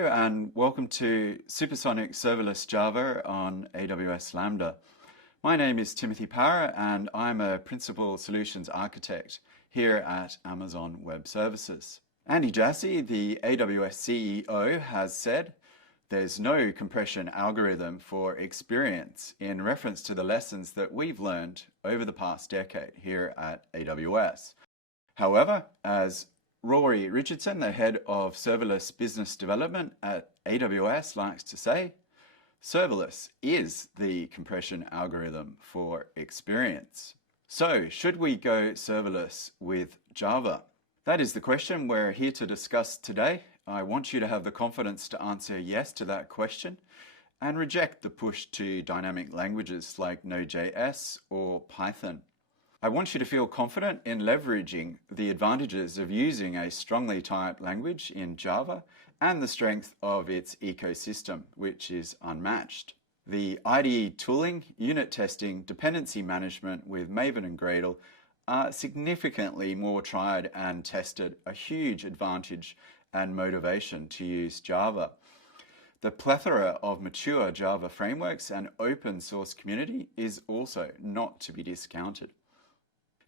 Hello and welcome to Supersonic Serverless Java on AWS Lambda. My name is Timothy Power and I'm a Principal Solutions Architect here at Amazon Web Services. Andy Jassy, the AWS CEO, has said there's no compression algorithm for experience in reference to the lessons that we've learned over the past decade here at AWS. However, as Rory Richardson, the head of Serverless Business Development at AWS, likes to say, serverless is the compression algorithm for experience. So, should we go serverless with Java? That is the question we're here to discuss today. I want you to have the confidence to answer yes to that question and reject the push to dynamic languages like Node.js or Python. I want you to feel confident in leveraging the advantages of using a strongly typed language in Java and the strength of its ecosystem, which is unmatched. The IDE tooling, unit testing, dependency management with Maven and Gradle are significantly more tried and tested, a huge advantage and motivation to use Java. The plethora of mature Java frameworks and open source community is also not to be discounted.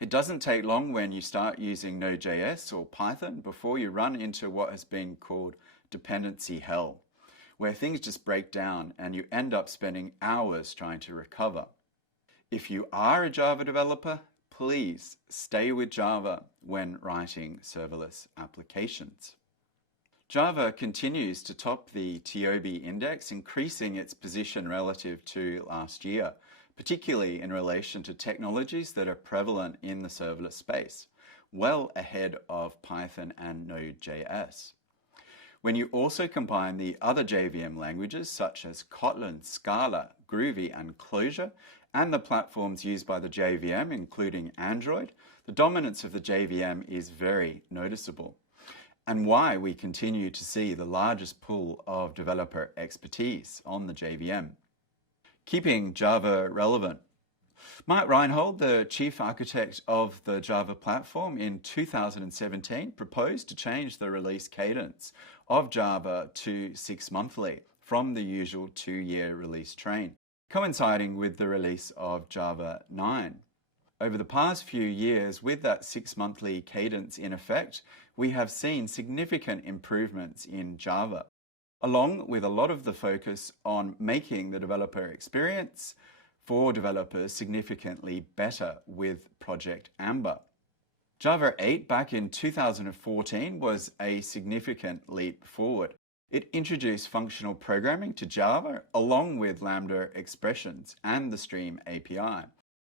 It doesn't take long when you start using Node.js or Python before you run into what has been called dependency hell, where things just break down and you end up spending hours trying to recover. If you are a Java developer, please stay with Java when writing serverless applications. Java continues to top the TOB index, increasing its position relative to last year, particularly in relation to technologies that are prevalent in the serverless space, well ahead of Python and Node.js. When you also combine the other JVM languages such as Kotlin, Scala, Groovy, and Clojure, and the platforms used by the JVM, including Android, the dominance of the JVM is very noticeable, and why we continue to see the largest pool of developer expertise on the JVM. Keeping Java relevant. Mike Reinhold, the chief architect of the Java platform in 2017, proposed to change the release cadence of Java to 6 monthly from the usual 2-year release train, coinciding with the release of Java 9. Over the past few years, with that 6 monthly cadence in effect, we have seen significant improvements in Java, along with a lot of the focus on making the developer experience for developers significantly better with Project Amber. Java 8 back in 2014 was a significant leap forward. It introduced functional programming to Java along with Lambda expressions and the Stream API,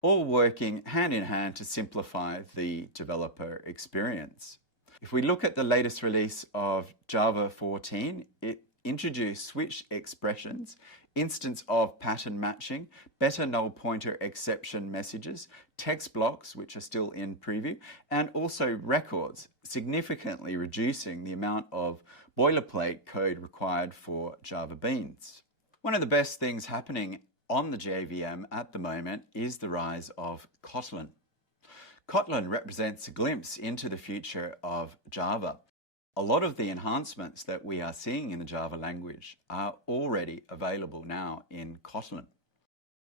all working hand in hand to simplify the developer experience. If we look at the latest release of Java 14, it introduced switch expressions, instance of pattern matching, better null pointer exception messages, text blocks, which are still in preview, and also records, significantly reducing the amount of boilerplate code required for Java Beans. One of the best things happening on the JVM at the moment is the rise of Kotlin. Kotlin represents a glimpse into the future of Java. A lot of the enhancements that we are seeing in the Java language are already available now in Kotlin.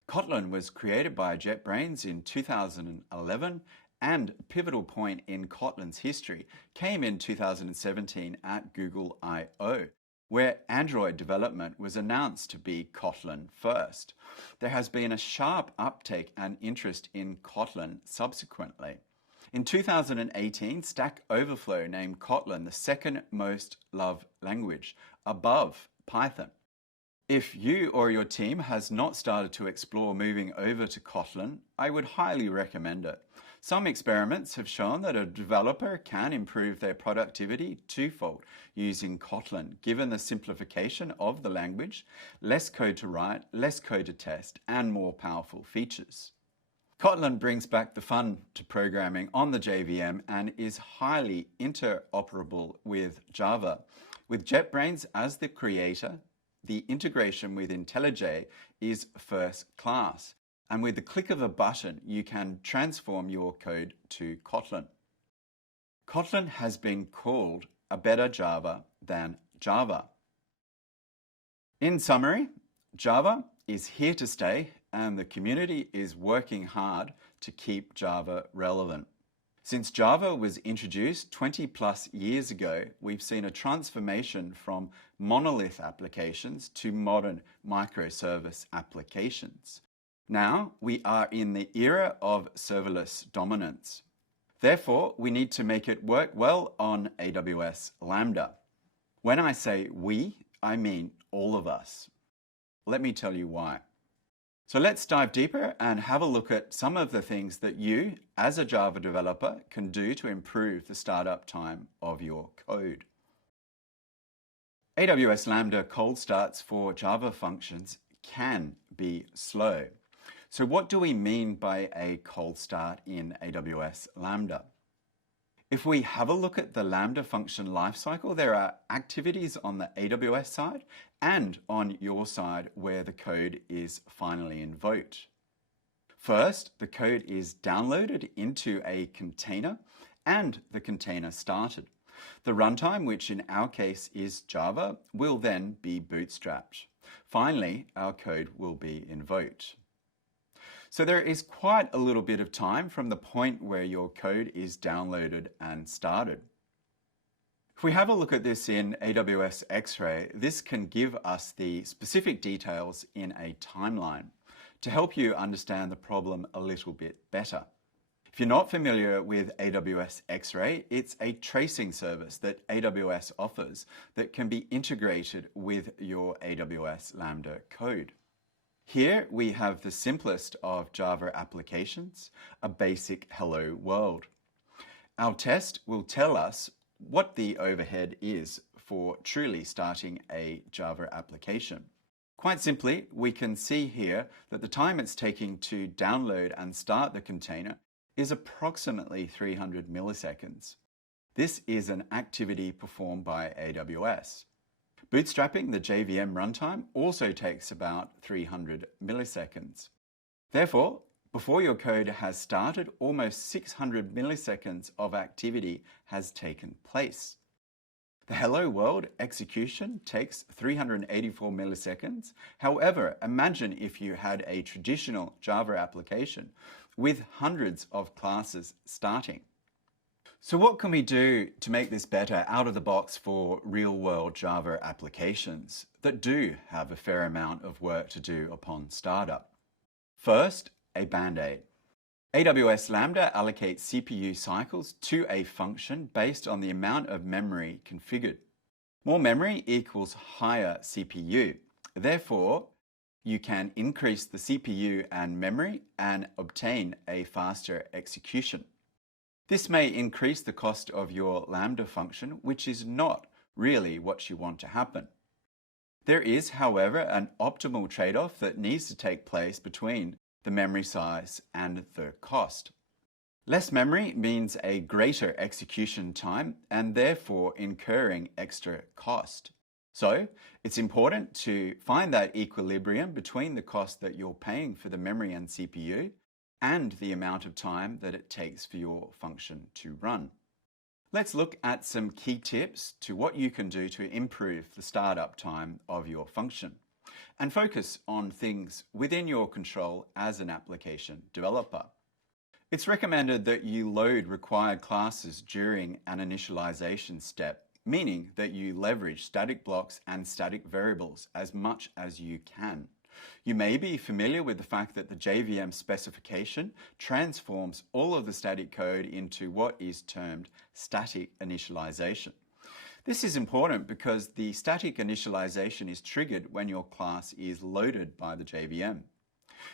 Kotlin was created by JetBrains in 2011, and a pivotal point in Kotlin's history came in 2017 at Google I/O, where Android development was announced to be Kotlin first. There has been a sharp uptake and interest in Kotlin subsequently. In 2018, Stack Overflow named Kotlin the second most loved language, above Python. If you or your team has not started to explore moving over to Kotlin, I would highly recommend it. Some experiments have shown that a developer can improve their productivity twofold using Kotlin, given the simplification of the language, less code to write, less code to test, and more powerful features. Kotlin brings back the fun to programming on the JVM and is highly interoperable with Java. With JetBrains as the creator, the integration with IntelliJ is first class. And with the click of a button, you can transform your code to Kotlin. Kotlin has been called a better Java than Java. In summary, Java is here to stay and the community is working hard to keep Java relevant. Since Java was introduced 20 plus years ago, we've seen a transformation from monolith applications to modern microservice applications. Now we are in the era of serverless dominance. Therefore, we need to make it work well on AWS Lambda. When I say we, I mean all of us. Let me tell you why. So let's dive deeper and have a look at some of the things that you, as a Java developer, can do to improve the startup time of your code. AWS Lambda cold starts for Java functions can be slow. So what do we mean by a cold start in AWS Lambda? If we have a look at the Lambda function lifecycle, there are activities on the AWS side and on your side where the code is finally invoked. First, the code is downloaded into a container and the container started. The runtime, which in our case is Java, will then be bootstrapped. Finally, our code will be invoked. So there is quite a little bit of time from the point where your code is downloaded and started. If we have a look at this in AWS X-Ray, this can give us the specific details in a timeline to help you understand the problem a little bit better. If you're not familiar with AWS X-Ray, it's a tracing service that AWS offers that can be integrated with your AWS Lambda code. Here we have the simplest of Java applications, a basic hello world. Our test will tell us what the overhead is for truly starting a Java application. Quite simply, we can see here that the time it's taking to download and start the container is approximately 300 milliseconds. This is an activity performed by AWS. Bootstrapping the JVM runtime also takes about 300 milliseconds. Therefore, before your code has started, almost 600 milliseconds of activity has taken place. The Hello World execution takes 384 milliseconds. However, imagine if you had a traditional Java application with hundreds of classes starting. So what can we do to make this better out of the box for real-world Java applications that do have a fair amount of work to do upon startup? First, a Band-Aid. AWS Lambda allocates CPU cycles to a function based on the amount of memory configured. More memory equals higher CPU. Therefore, you can increase the CPU and memory and obtain a faster execution. This may increase the cost of your Lambda function, which is not really what you want to happen. There is, however, an optimal trade-off that needs to take place between the memory size and the cost. Less memory means a greater execution time and therefore incurring extra cost. So it's important to find that equilibrium between the cost that you're paying for the memory and CPU and the amount of time that it takes for your function to run. Let's look at some key tips to what you can do to improve the startup time of your function and focus on things within your control as an application developer. It's recommended that you load required classes during an initialization step, meaning that you leverage static blocks and static variables as much as you can. You may be familiar with the fact that the JVM specification transforms all of the static code into what is termed static initialization. This is important because the static initialization is triggered when your class is loaded by the JVM.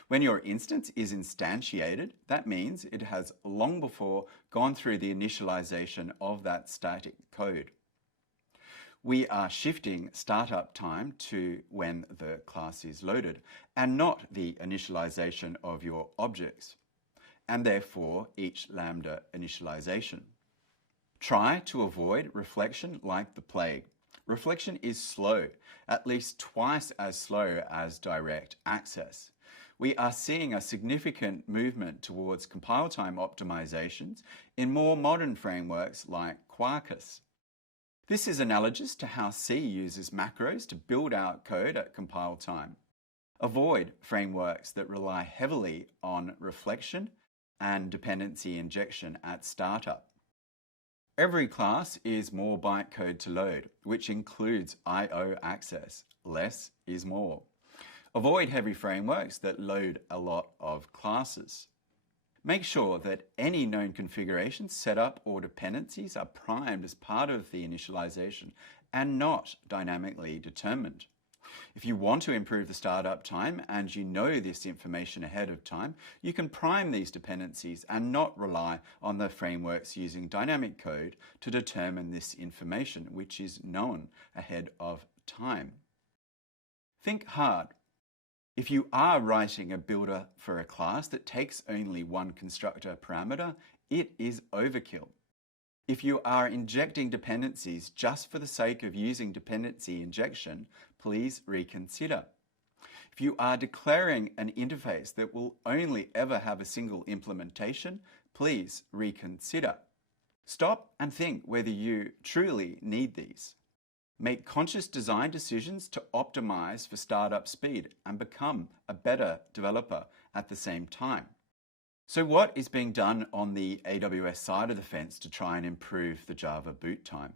When your instance is instantiated, that means it has long before gone through the initialization of that static code. We are shifting startup time to when the class is loaded and not the initialization of your objects, and therefore each Lambda initialization. Try to avoid reflection like the plague. Reflection is slow, at least twice as slow as direct access. We are seeing a significant movement towards compile time optimizations in more modern frameworks like Quarkus. This is analogous to how C uses macros to build out code at compile time. Avoid frameworks that rely heavily on reflection and dependency injection at startup. Every class is more bytecode to load, which includes I/O access. Less is more. Avoid heavy frameworks that load a lot of classes. Make sure that any known configurations, setup, or dependencies are primed as part of the initialization and not dynamically determined. If you want to improve the startup time and you know this information ahead of time, you can prime these dependencies and not rely on the frameworks using dynamic code to determine this information, which is known ahead of time. Think hard. If you are writing a builder for a class that takes only one constructor parameter, it is overkill. If you are injecting dependencies just for the sake of using dependency injection, please reconsider. If you are declaring an interface that will only ever have a single implementation, please reconsider. Stop and think whether you truly need these. Make conscious design decisions to optimize for startup speed and become a better developer at the same time. So what is being done on the AWS side of the fence to try and improve the Java boot time?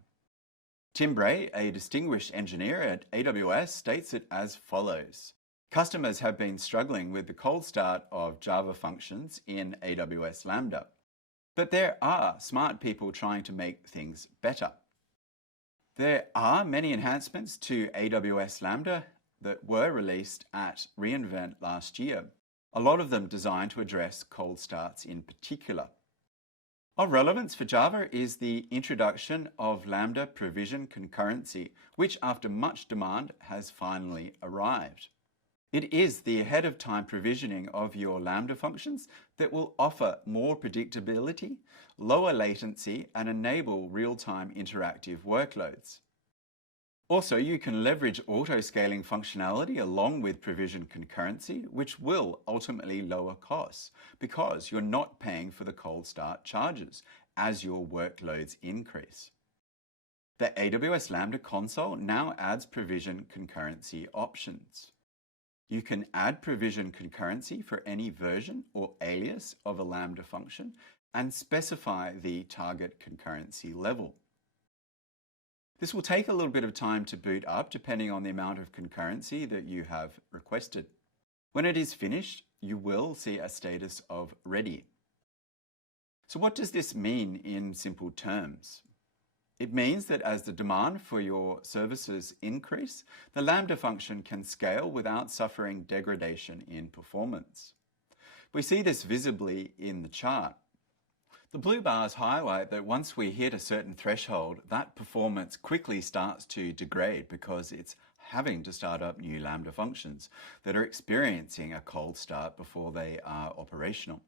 Tim Bray, a distinguished engineer at AWS, states it as follows. Customers have been struggling with the cold start of Java functions in AWS Lambda, but there are smart people trying to make things better. There are many enhancements to AWS Lambda that were released at reInvent last year, a lot of them designed to address cold starts in particular. Of relevance for Java is the introduction of Lambda provision concurrency, which after much demand has finally arrived. It is the ahead-of-time provisioning of your Lambda functions that will offer more predictability, lower latency, and enable real-time interactive workloads. Also, you can leverage auto-scaling functionality along with provision concurrency, which will ultimately lower costs because you're not paying for the cold start charges as your workloads increase. The AWS Lambda console now adds provision concurrency options. You can add provision concurrency for any version or alias of a Lambda function and specify the target concurrency level. This will take a little bit of time to boot up depending on the amount of concurrency that you have requested. When it is finished, you will see a status of ready. So what does this mean in simple terms? It means that as the demand for your services increase, the Lambda function can scale without suffering degradation in performance. We see this visibly in the chart. The blue bars highlight that once we hit a certain threshold, that performance quickly starts to degrade because it's having to start up new Lambda functions that are experiencing a cold start before they are operational.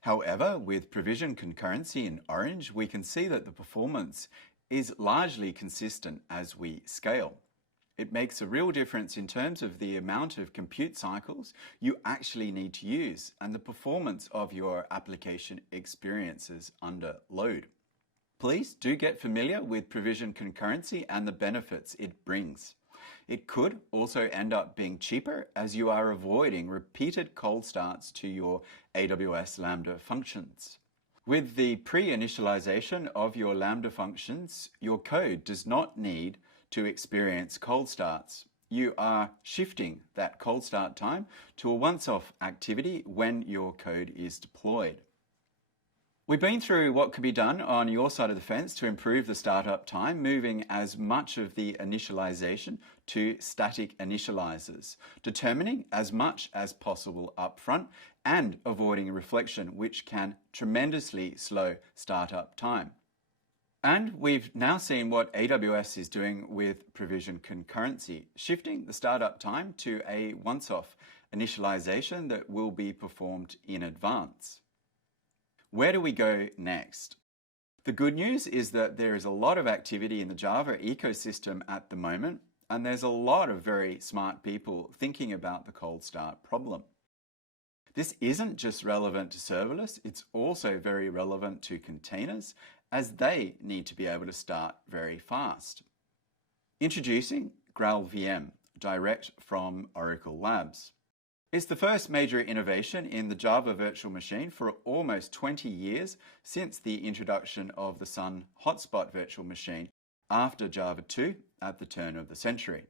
However, with provision concurrency in orange, we can see that the performance is largely consistent as we scale. It makes a real difference in terms of the amount of compute cycles you actually need to use and the performance of your application experiences under load. Please do get familiar with provision concurrency and the benefits it brings. It could also end up being cheaper as you are avoiding repeated cold starts to your AWS Lambda functions. With the pre-initialization of your Lambda functions, your code does not need to experience cold starts. You are shifting that cold start time to a once-off activity when your code is deployed. We've been through what can be done on your side of the fence to improve the startup time, moving as much of the initialization to static initializers, determining as much as possible upfront, and avoiding reflection, which can tremendously slow startup time. And we've now seen what AWS is doing with provision concurrency, shifting the startup time to a once-off initialization that will be performed in advance. Where do we go next? The good news is that there is a lot of activity in the Java ecosystem at the moment, and there's a lot of very smart people thinking about the cold start problem. This isn't just relevant to serverless, it's also very relevant to containers, as they need to be able to start very fast. Introducing GraalVM, direct from Oracle Labs. It's the first major innovation in the Java virtual machine for almost 20 years since the introduction of the Sun Hotspot virtual machine after Java 2 at the turn of the century.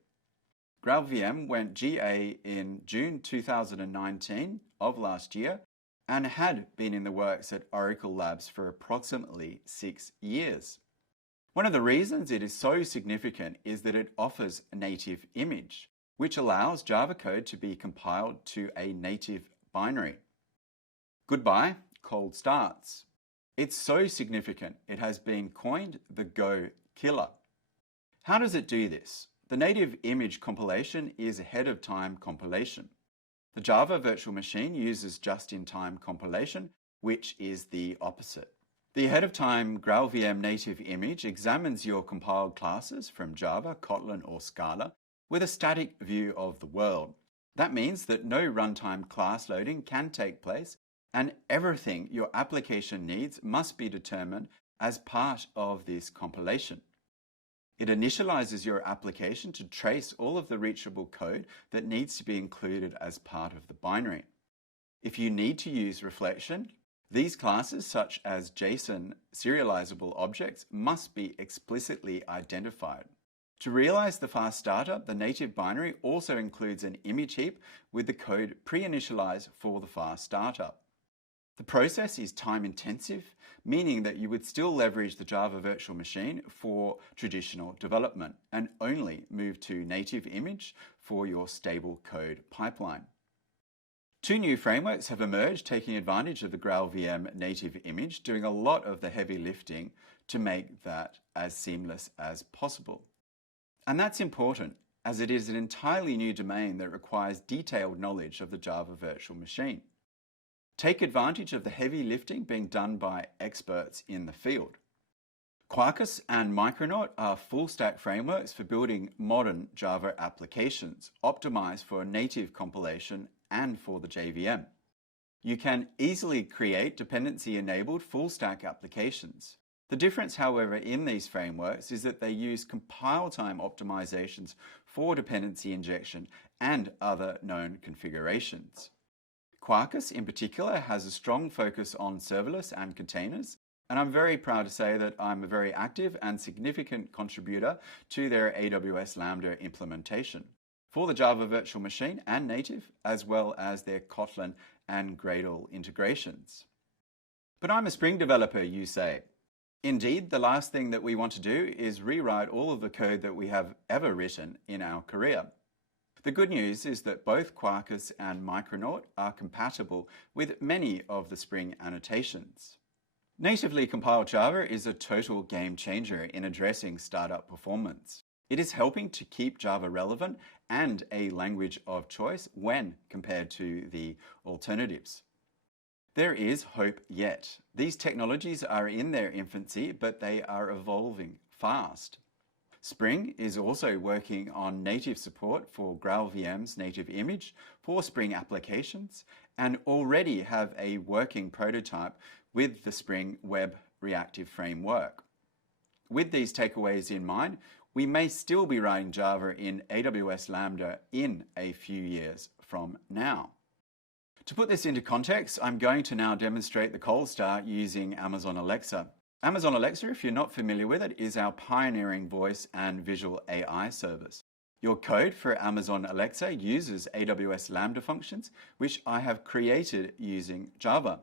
GraalVM went GA in June 2019 of last year and had been in the works at Oracle Labs for approximately 6 years. One of the reasons it is so significant is that it offers a native image, which allows Java code to be compiled to a native binary. Goodbye, cold starts. It's so significant it has been coined the Go killer. How does it do this? The native image compilation is ahead-of-time compilation. The Java virtual machine uses just-in-time compilation, which is the opposite. The ahead-of-time GraalVM native image examines your compiled classes from Java, Kotlin, or Scala with a static view of the world. That means that no runtime class loading can take place, and everything your application needs must be determined as part of this compilation. It initializes your application to trace all of the reachable code that needs to be included as part of the binary. If you need to use reflection, these classes, such as JSON serializable objects, must be explicitly identified. To realize the fast startup, the native binary also includes an image heap with the code pre-initialized for the fast startup. The process is time-intensive, meaning that you would still leverage the Java virtual machine for traditional development and only move to native image for your stable code pipeline. 2 new frameworks have emerged taking advantage of the GraalVM native image, doing a lot of the heavy lifting to make that as seamless as possible. And that's important, as it is an entirely new domain that requires detailed knowledge of the Java virtual machine. Take advantage of the heavy lifting being done by experts in the field. Quarkus and Micronaut are full-stack frameworks for building modern Java applications, optimized for native compilation and for the JVM. You can easily create dependency-enabled full-stack applications. The difference, however, in these frameworks is that they use compile time optimizations for dependency injection and other known configurations. Quarkus, in particular, has a strong focus on serverless and containers, and I'm very proud to say that I'm a very active and significant contributor to their AWS Lambda implementation for the Java virtual machine and native, as well as their Kotlin and Gradle integrations. But I'm a Spring developer, you say. Indeed, the last thing that we want to do is rewrite all of the code that we have ever written in our career. The good news is that both Quarkus and Micronaut are compatible with many of the Spring annotations. Natively compiled Java is a total game changer in addressing startup performance. It is helping to keep Java relevant and a language of choice when compared to the alternatives. There is hope yet. These technologies are in their infancy, but they are evolving fast. Spring is also working on native support for GraalVM's native image for Spring applications and already have a working prototype with the Spring Web Reactive Framework. With these takeaways in mind, we may still be writing Java in AWS Lambda in a few years from now. To put this into context, I'm going to now demonstrate the cold start using Amazon Alexa. Amazon Alexa, if you're not familiar with it, is our pioneering voice and visual AI service. Your code for Amazon Alexa uses AWS Lambda functions, which I have created using Java.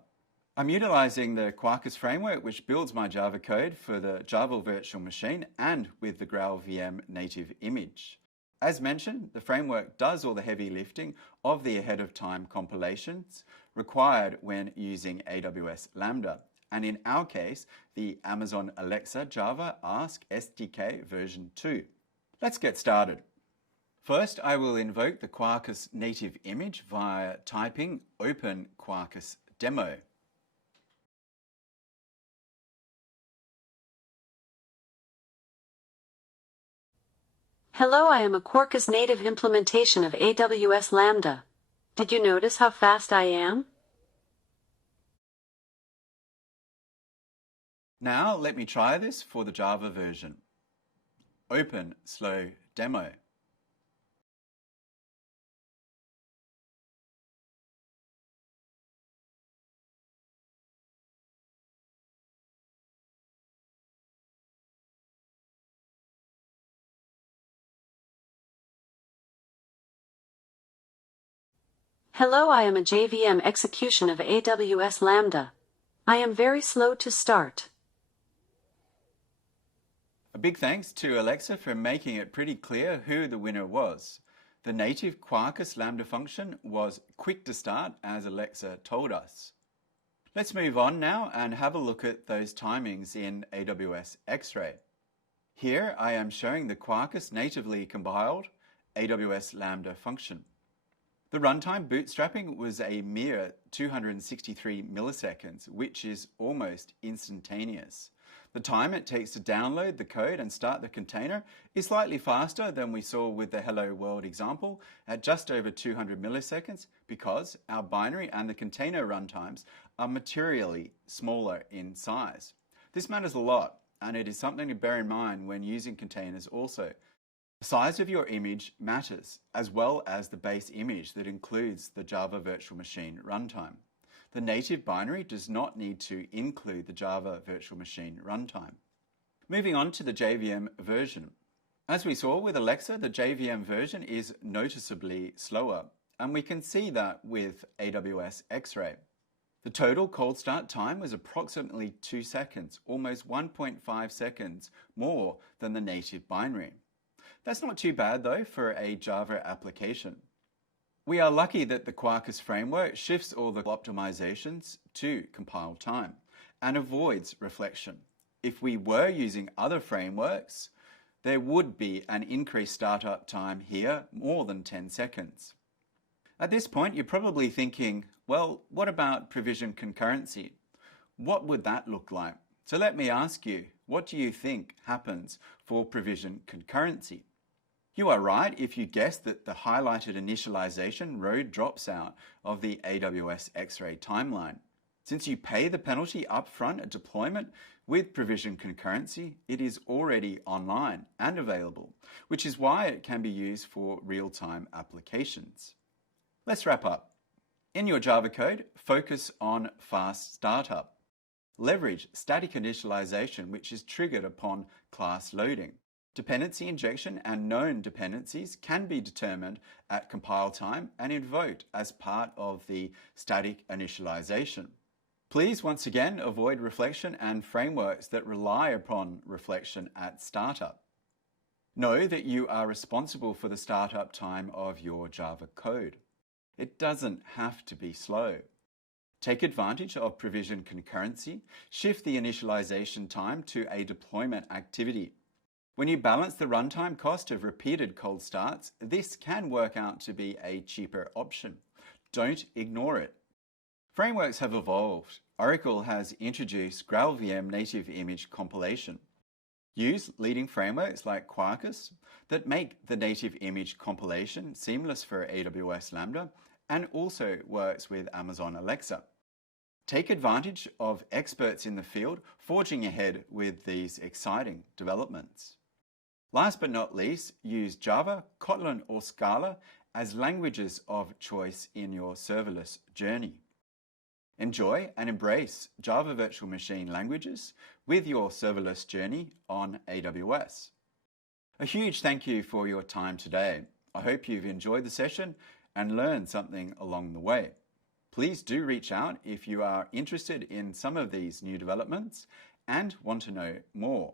I'm utilizing the Quarkus framework, which builds my Java code for the Java virtual machine and with the GraalVM native image. As mentioned, the framework does all the heavy lifting of the ahead-of-time compilations required when using AWS Lambda, and in our case, the Amazon Alexa Java Ask SDK version 2. Let's get started. First, I will invoke the Quarkus native image via typing open Quarkus demo. Hello, I am a Quarkus native implementation of AWS Lambda. Did you notice how fast I am? Now let me try this for the Java version. Open slow demo. Hello, I am a JVM execution of AWS Lambda. I am very slow to start. A big thanks to Alexa for making it pretty clear who the winner was. The native Quarkus Lambda function was quick to start, as Alexa told us. Let's move on now and have a look at those timings in AWS X-Ray. Here I am showing the Quarkus natively compiled AWS Lambda function. The runtime bootstrapping was a mere 263 milliseconds, which is almost instantaneous. The time it takes to download the code and start the container is slightly faster than we saw with the Hello World example at just over 200 milliseconds because our binary and the container runtimes are materially smaller in size. This matters a lot, and it is something to bear in mind when using containers also. The size of your image matters, as well as the base image that includes the Java Virtual Machine runtime. The native binary does not need to include the Java Virtual Machine runtime. Moving on to the JVM version. As we saw with Alexa, the JVM version is noticeably slower, and we can see that with AWS X-Ray. The total cold start time was approximately 2 seconds, almost 1.5 seconds more than the native binary. That's not too bad though for a Java application. We are lucky that the Quarkus framework shifts all the optimizations to compile time and avoids reflection. If we were using other frameworks, there would be an increased startup time here, more than 10 seconds. At this point, you're probably thinking, well, what about provision concurrency? What would that look like? So let me ask you, what do you think happens for provision concurrency? You are right if you guess that the highlighted initialization row drops out of the AWS X-Ray timeline. Since you pay the penalty upfront at deployment with provision concurrency, it is already online and available, which is why it can be used for real-time applications. Let's wrap up. In your Java code, focus on fast startup. Leverage static initialization, which is triggered upon class loading. Dependency injection and known dependencies can be determined at compile time and invoked as part of the static initialization. Please once again avoid reflection and frameworks that rely upon reflection at startup. Know that you are responsible for the startup time of your Java code. It doesn't have to be slow. Take advantage of provision concurrency, shift the initialization time to a deployment activity. When you balance the runtime cost of repeated cold starts, this can work out to be a cheaper option. Don't ignore it. Frameworks have evolved. Oracle has introduced GraalVM native image compilation. Use leading frameworks like Quarkus that make the native image compilation seamless for AWS Lambda and also works with Amazon Alexa. Take advantage of experts in the field forging ahead with these exciting developments. Last but not least, use Java, Kotlin or Scala as languages of choice in your serverless journey. Enjoy and embrace Java Virtual Machine languages with your serverless journey on AWS. A huge thank you for your time today. I hope you've enjoyed the session and learned something along the way. Please do reach out if you are interested in some of these new developments and want to know more.